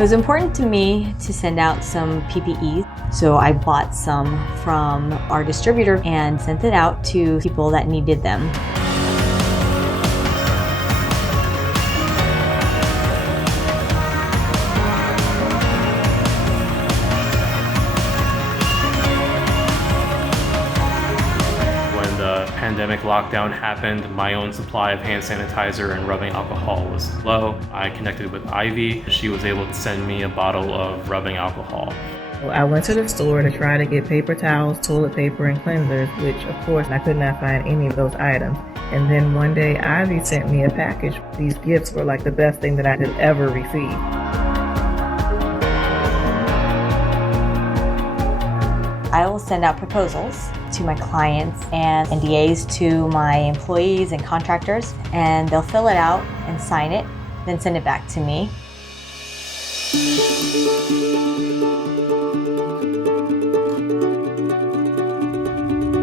It was important to me to send out some PPE, so I bought some from our distributor and sent it out to people that needed them. When the pandemic lockdown happened, my own supply of hand sanitizer and rubbing alcohol was low. I connected with Ivy. She was able to send me a bottle of rubbing alcohol. I went to the store to try to get paper towels, toilet paper, and cleansers, which of course I could not find any of those items. And then one day Ivy sent me a package. These gifts were like the best thing that I could ever receive. I will send out proposals to my clients and NDAs to my employees and contractors, and they'll fill it out and sign it, then send it back to me.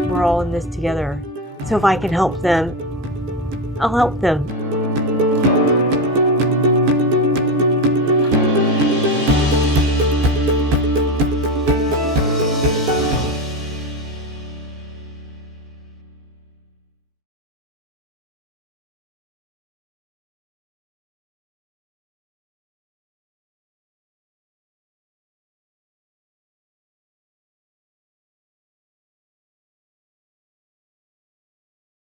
We're all in this together, so if I can help them, I'll help them.